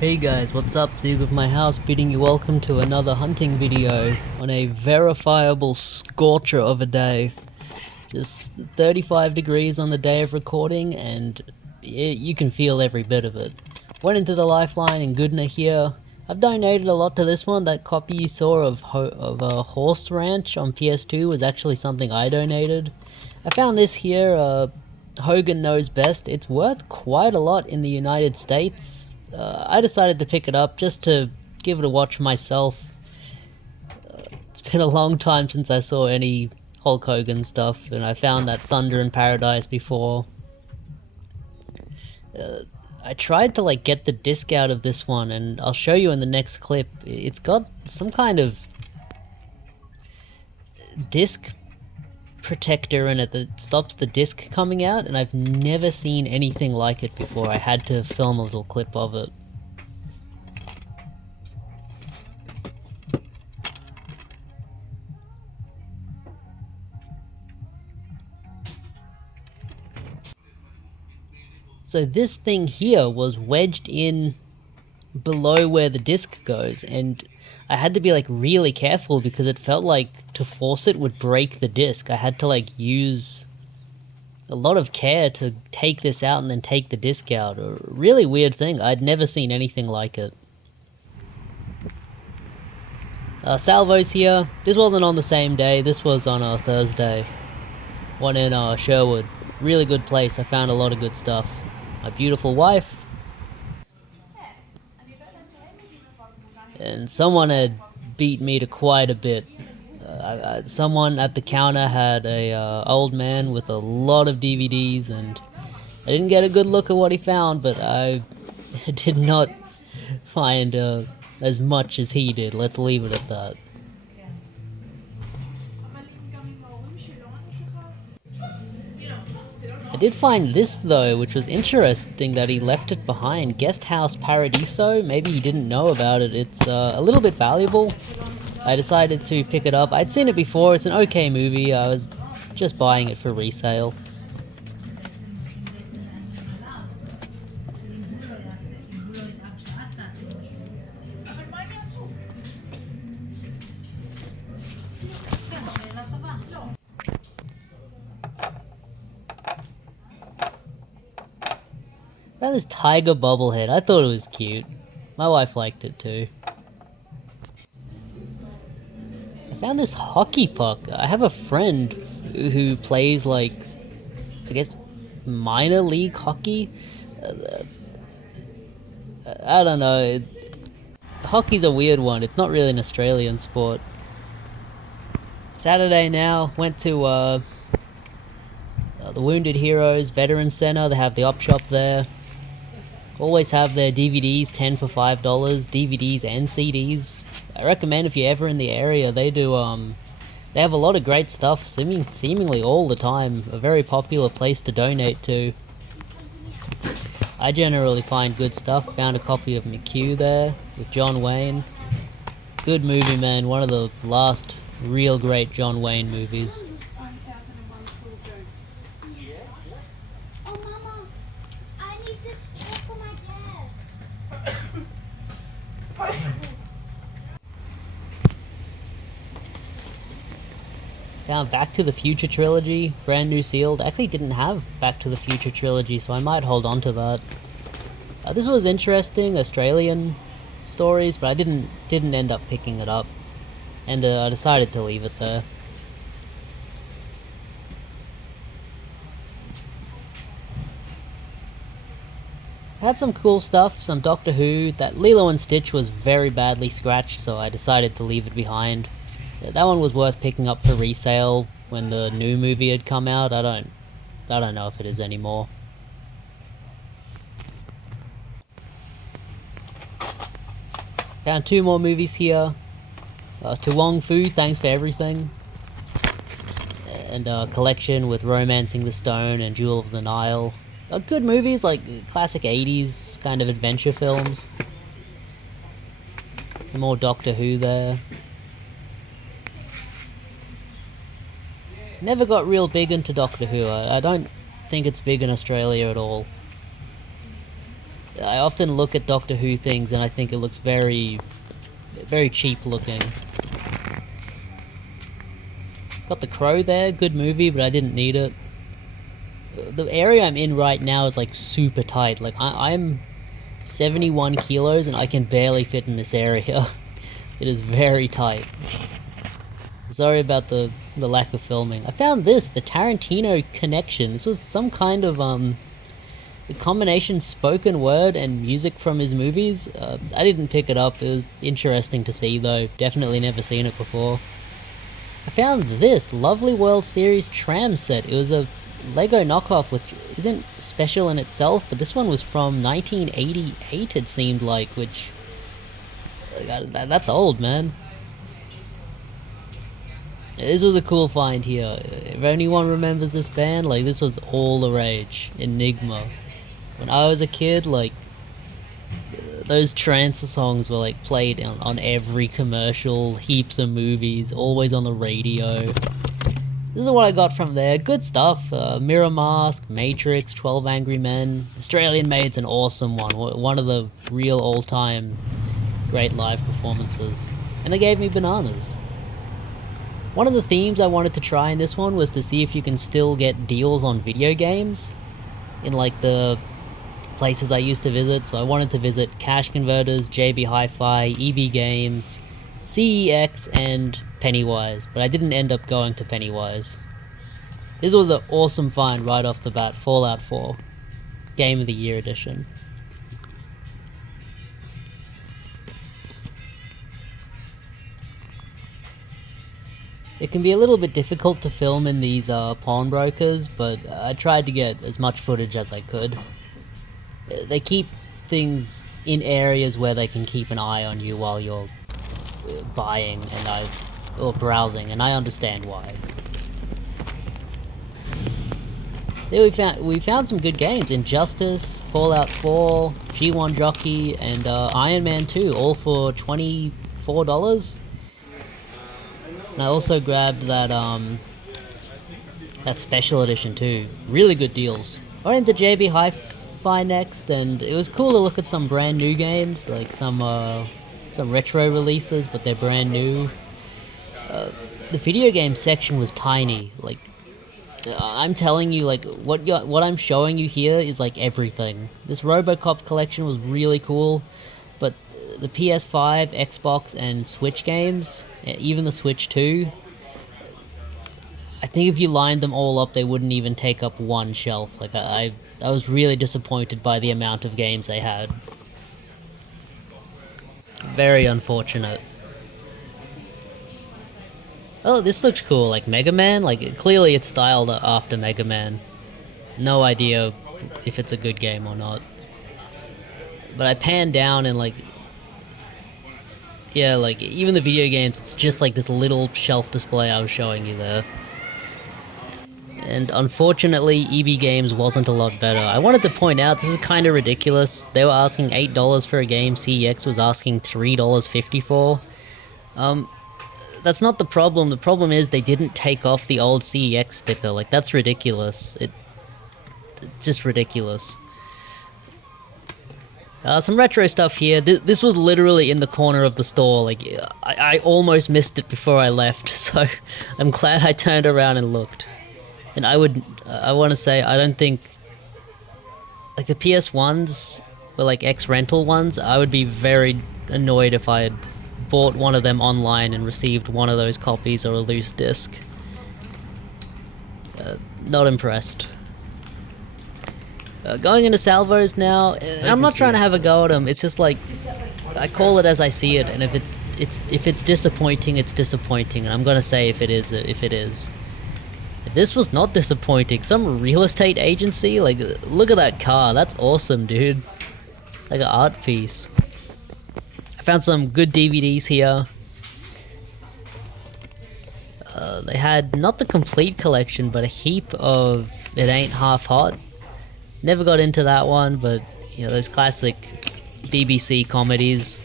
Hey guys, what's up? Zig of my house bidding you welcome to another hunting video on a verifiable scorcher of a day. Just 35 degrees on the day of recording and you can feel every bit of it. Went into the lifeline in Goodna here. I've donated a lot to this one. That copy you saw of a horse ranch on PS2 was actually something I donated. I found this here, Hogan Knows Best. It's worth quite a lot in the United States. I decided to pick it up just to give it a watch myself. It's been a long time since I saw any Hulk Hogan stuff, and I found that Thunder in Paradise before. I tried to get the disc out of this one, and I'll show you in the next clip. It's got some kind of disc protector in it that stops the disc coming out, and I've never seen anything like it before. I had to film a little clip of it. So this thing here was wedged in below where the disc goes, and I had to be really careful because it felt like to force it would break the disc. I had to use a lot of care to take this out and then take the disc out. A really weird thing. I'd never seen anything like it. Salvos here. This wasn't on the same day. This was on a Thursday. One in Sherwood. Really good place. I found a lot of good stuff. My beautiful wife. And someone had beat me to quite a bit. Someone at the counter had a old man with a lot of DVDs, and I didn't get a good look at what he found, but I did not find as much as he did. Let's leave it at that. I did find this though, which was interesting that he left it behind. Guest House Paradiso, maybe he didn't know about it. It's a little bit valuable. I decided to pick it up. I'd seen it before, it's an okay movie. I was just buying it for resale. Found this tiger bobblehead. I thought it was cute. My wife liked it too. I found this hockey puck. I have a friend who plays I guess minor league hockey. I don't know. Hockey's a weird one. It's not really an Australian sport. Saturday now. Went to the Wounded Heroes Veteran Center. They have the op shop there. Always have their DVDs 10 for $5, DVDs and CDs. I recommend if you're ever in the area. They do they have a lot of great stuff seemingly all the time. A very popular place to donate to. I generally find good stuff. Found a copy of McHugh there with John Wayne. Good movie, man. One of the last real great John Wayne movies. Oh, Mama, I need this stuff for my gas. Found Back to the Future trilogy, brand new sealed. I actually didn't have Back to the Future trilogy, so I might hold on to that. This was interesting, Australian stories, but I didn't end up picking it up, and I decided to leave it there. Had some cool stuff, some Doctor Who. That Lilo and Stitch was very badly scratched, so I decided to leave it behind. That one was worth picking up for resale when the new movie had come out. I don't know if it is anymore. Found two more movies here. To Wong Fu, Thanks for Everything. And a collection with Romancing the Stone and Jewel of the Nile. Good movies, classic 80s kind of adventure films. Some more Doctor Who there. Never got real big into Doctor Who. I don't think it's big in Australia at all. I often look at Doctor Who things and I think it looks very, very cheap looking. Got The Crow there, good movie, but I didn't need it. The area I'm in right now is like super tight. Like I'm 71 kilos and I can barely fit in this area. It is very tight. Sorry about the lack of filming. I found this, the Tarantino Connection. This was some kind of a combination spoken word and music from his movies. I didn't pick it up. It was interesting to see though. Definitely never seen it before. I found this Lovely World Series tram set. It was a Lego knockoff, which isn't special in itself, but this one was from 1988 it seemed like, which that's old, man. This was a cool find here. If anyone remembers this band, like this was all the rage. Enigma. When I was a kid, like those trance songs were like played on every commercial, heaps of movies, always on the radio. This is what I got from there. Good stuff. Mirror Mask, Matrix, 12 Angry Men. Australian Made's an awesome one. One of the real all-time great live performances. And they gave me bananas. One of the themes I wanted to try in this one was to see if you can still get deals on video games in like the places I used to visit. So I wanted to visit Cash Converters, JB Hi-Fi, EB Games, CEX, and Pennywise, but I didn't end up going to Pennywise. This was an awesome find right off the bat. Fallout 4 Game of the Year edition. It can be a little bit difficult to film in these pawnbrokers, but I tried to get as much footage as I could. They keep things in areas where they can keep an eye on you while you're buying or browsing, and I understand why. There we found some good games: Injustice, Fallout 4, G1 Jockey, and Iron Man 2, all for $24. And I also grabbed that that special edition too. Really good deals. I went into JB Hi-Fi next, and it was cool to look at some brand new games, like some retro releases, but they're brand new. The video game section was tiny. Like, I'm telling you, like what I'm showing you here is like everything. This RoboCop collection was really cool, but the PS5, Xbox, and Switch games, even the Switch 2, I think if you lined them all up, they wouldn't even take up one shelf. Like I was really disappointed by the amount of games they had. Very unfortunate. Oh, this looks cool. Like Mega Man. Like clearly it's styled after Mega Man. No idea if it's a good game or not. But I panned down and like, yeah, like even the video games, it's just like this little shelf display I was showing you there. And unfortunately, EB Games wasn't a lot better. I wanted to point out, this is kind of ridiculous. They were asking $8 for a game, CEX was asking $3.50 for. That's not the problem. The problem is they didn't take off the old CEX sticker. Like, that's ridiculous. It's just ridiculous. Some retro stuff here. This was literally in the corner of the store. Like, I almost missed it before I left, so I'm glad I turned around and looked. And I want to say, I don't think, like the PS1s were like X-Rental ones. I would be very annoyed if I had bought one of them online and received one of those copies or a loose disc. Not impressed. Going into salvos now, and I'm not trying to have a go at them. It's just like, I call it as I see it, and if it's disappointing, it's disappointing, and I'm gonna say if it is, if it is. This was not disappointing. Some real estate agency, like, look at that car. That's awesome, dude. Like an art piece. I found some good DVDs here. They had not the complete collection, but a heap of It Ain't Half Hot. Never got into that one, but you know, those classic BBC comedies.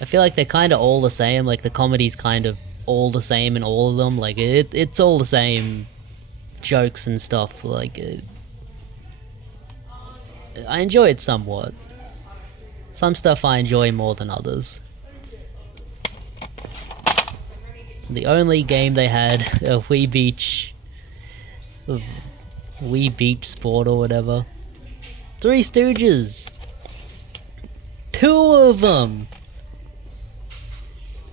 I feel like they're kind of all the same. Like the comedy's kind of all the same in all of them. Like it's all the same jokes and stuff. Like I enjoy it somewhat. Some stuff I enjoy more than others. The only game they had, a Wii Beach Sport or whatever. Three Stooges! 2 of them!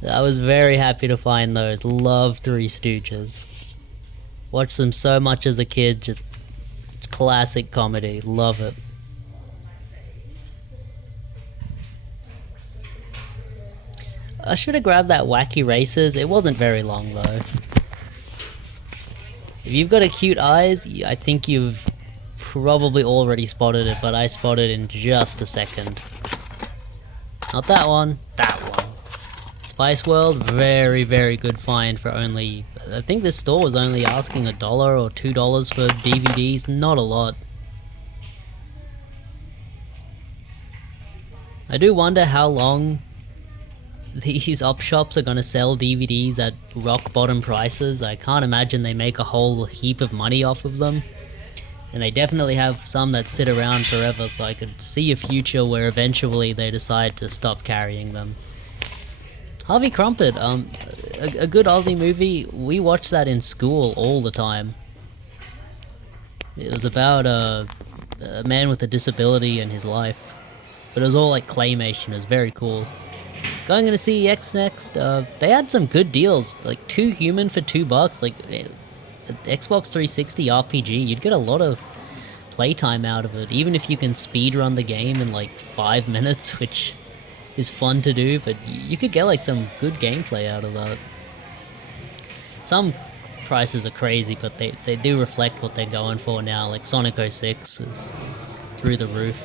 I was very happy to find those. Love Three Stooges. Watched them so much as a kid, just classic comedy. Love it. I should have grabbed that Wacky Races. It wasn't very long though. If you've got a cute eyes, I think you've probably already spotted it, but I spotted it in just a second. Not that one, that one. Spice World, very, very good find for only... I think this store was only asking $1 or $2 for DVDs, not a lot. I do wonder how long these op shops are gonna sell DVDs at rock bottom prices. I can't imagine they make a whole heap of money off of them. And they definitely have some that sit around forever, so I could see a future where eventually they decide to stop carrying them. Harvey Crumpet, a good Aussie movie. We watched that in school all the time. It was about a man with a disability in his life. But it was all like claymation, it was very cool. Going to CEX next, they had some good deals, like 2 human for $2, like Xbox 360 RPG, you'd get a lot of playtime out of it, even if you can speedrun the game in like 5 minutes, which is fun to do, but you could get like some good gameplay out of that. Some prices are crazy, but they do reflect what they're going for now, like Sonic 06 is through the roof.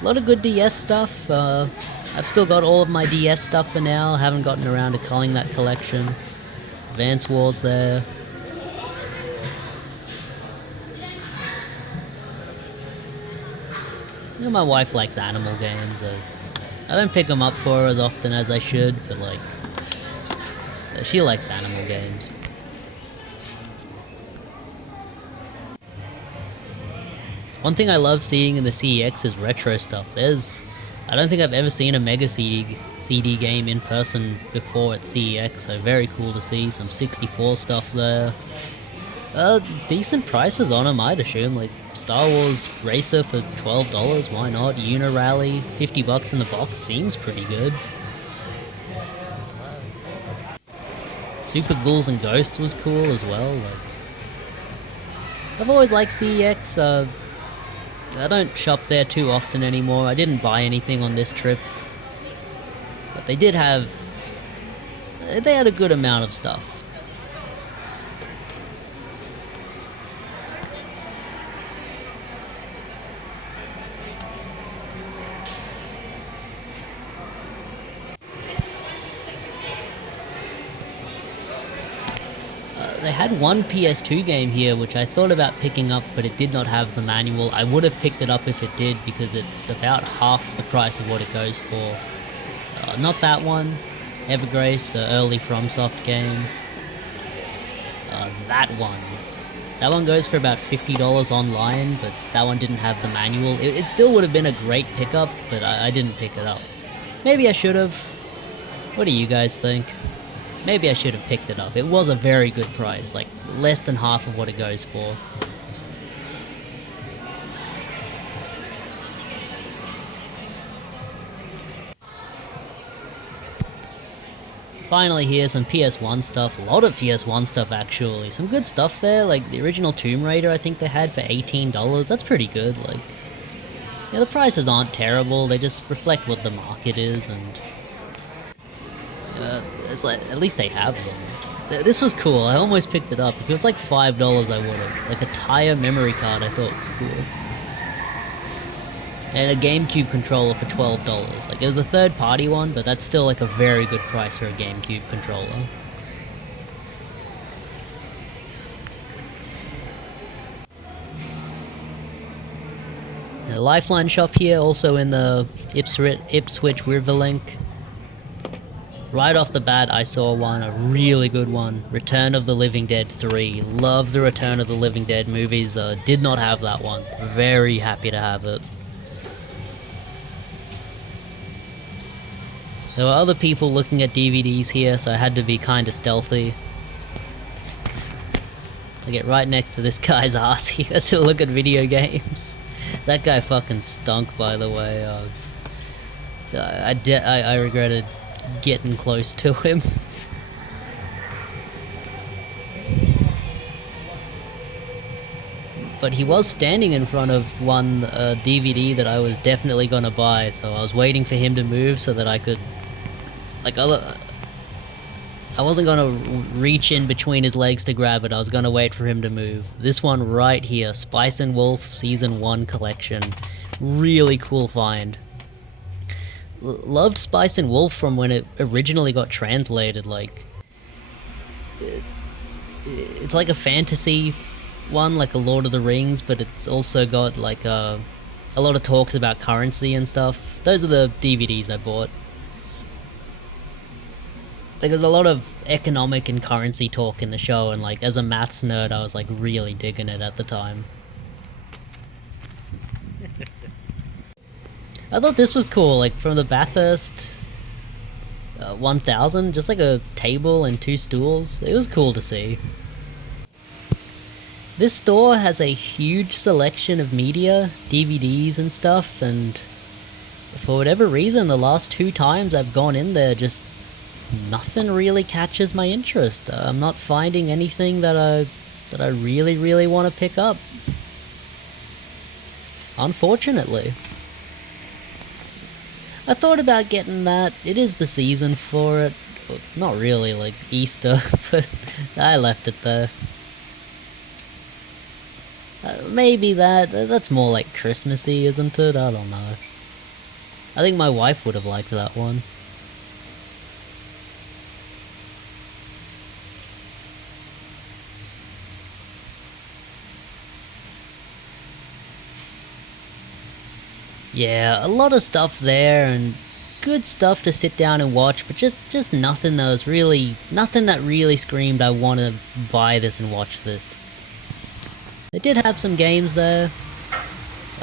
A lot of good DS stuff. I've still got all of my DS stuff for now. Haven't gotten around to culling that collection. Advance Wars there. You know, my wife likes animal games. I don't pick them up for her as often as I should, but like, she likes animal games. One thing I love seeing in the CEX is retro stuff. I don't think I've ever seen a Mega CD game in person before at CEX, so very cool to see some 64 stuff there. Decent prices on them, I'd assume, like Star Wars Racer for $12, why not? Unirally, $50 in the box, seems pretty good. Super Ghouls and Ghosts was cool as well. Like, I've always liked CEX. I don't shop there too often anymore. I didn't buy anything on this trip, but they had a good amount of stuff. They had one PS2 game here which I thought about picking up, but it did not have the manual. I would have picked it up if it did, because it's about half the price of what it goes for. Not that one. Evergrace, early FromSoft game. That one. That one goes for about $50 online, but that one didn't have the manual. It still would have been a great pickup, but I didn't pick it up. Maybe I should have. What do you guys think? Maybe I should have picked it up. It was a very good price, like less than half of what it goes for. Finally here, some PS1 stuff. A lot of PS1 stuff actually. Some good stuff there, like the original Tomb Raider I think they had for $18. That's pretty good. Like, yeah, the prices aren't terrible, they just reflect what the market is, and it's like, at least they have them. This was cool, I almost picked it up. If it was like $5 I would've. Like a tire memory card I thought was cool. And a GameCube controller for $12. Like, it was a third party one, but that's still like a very good price for a GameCube controller. The Lifeline shop here, also in the Ipswich Riverlink. Right off the bat, I saw one, a really good one. Return of the Living Dead 3. Love the Return of the Living Dead movies. Did not have that one. Very happy to have it. There were other people looking at DVDs here, so I had to be kind of stealthy. I get right next to this guy's ass here to look at video games. That guy fucking stunk, by the way. I regretted getting close to him. But he was standing in front of one DVD that I was definitely gonna buy, so I was waiting for him to move so that I could, like, I wasn't gonna reach in between his legs to grab it, I was gonna wait for him to move. This one right here, Spice and Wolf Season 1 Collection. Really cool find. Loved Spice and Wolf from when it originally got translated, like... It's like a fantasy one, like a Lord of the Rings, but it's also got like a lot of talks about currency and stuff. Those are the DVDs I bought. Like, there's a lot of economic and currency talk in the show, and like as a maths nerd I was like really digging it at the time. I thought this was cool, like from the Bathurst 1000, just like a table and 2 stools. It was cool to see. This store has a huge selection of media, DVDs and stuff, and for whatever reason the last 2 times I've gone in there, just nothing really catches my interest. I'm not finding anything that I really want to pick up, unfortunately. I thought about getting that. It is the season for it. Well, not really, like Easter, but I left it there. Maybe that's more like Christmassy, isn't it? I don't know. I think my wife would have liked that one. Yeah, a lot of stuff there, and good stuff to sit down and watch, but just nothing that was really, nothing that really screamed I want to buy this and watch this. They did have some games there.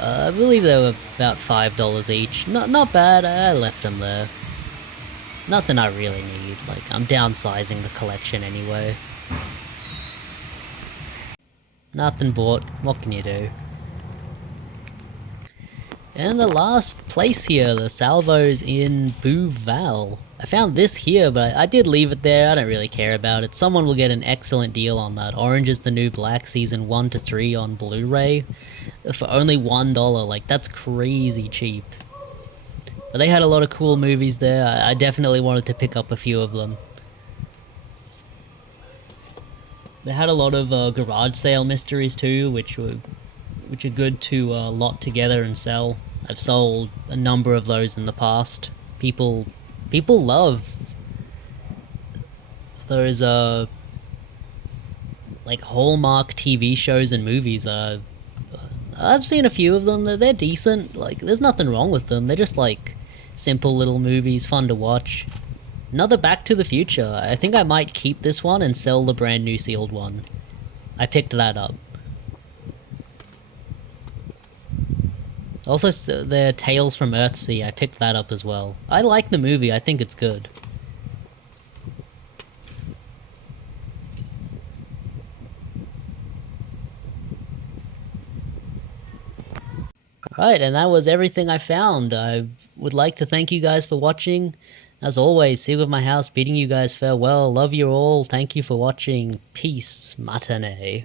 I believe they were about $5 each. Not bad, I left them there. Nothing I really need, like I'm downsizing the collection anyway. Nothing bought, what can you do? And the last place here, the Salvos in Bouval. I found this here, but I did leave it there. I don't really care about it. Someone will get an excellent deal on that. Orange is the New Black Season 1 to 3 on Blu-ray for only $1. Like, that's crazy cheap. But they had a lot of cool movies there. I definitely wanted to pick up a few of them. They had a lot of garage sale mysteries too, which are good to lot together and sell. I've sold a number of those in the past. People love those like Hallmark TV shows and movies. I've seen a few of them. They're decent. Like, there's nothing wrong with them. They're just like simple little movies, fun to watch. Another Back to the Future. I think I might keep this one and sell the brand new sealed one. I picked that up. Also, the Tales from Earthsea, I picked that up as well. I like the movie, I think it's good. Alright, and that was everything I found. I would like to thank you guys for watching. As always, Seal of My House bidding you guys farewell. Love you all. Thank you for watching. Peace. Matane.